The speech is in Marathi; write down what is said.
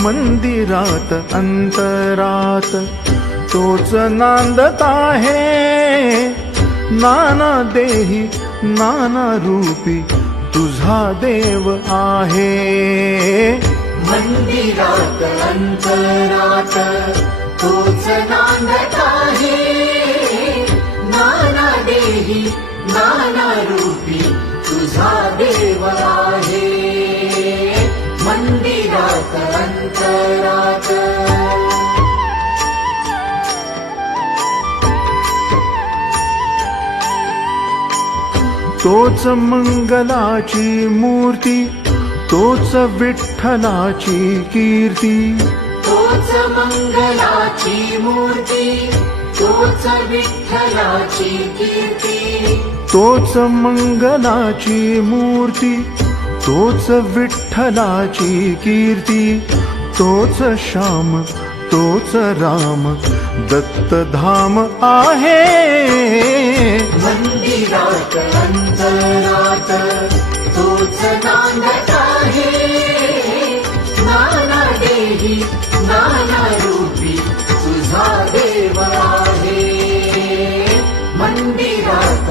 मंदिरात अंतरात तोच नांदत आहे, नाना देही नाना रूपी तुझा देव आहे. मंदिरात अंतरात तोच नांदत आहे, नाना देही नाना रूपी तुझा देव आहे. मंदिरात अंतरात तोच मंगलाची मूर्ती, तोच विठ्ठलाची कीर्ती. तोच मंगलाची मूर्ती, तोच विठ्ठलाची कीर्ती. तोच मंगलाची मूर्ती, तोच विठ्ठलाची कीर्ती. तोच श्याम तोच राम दत्तधाम आहे. मंदिरात अंतरात तोच नांदत आहे, नाना देही नाना रूपी तुझा देव आहे. मंदिरात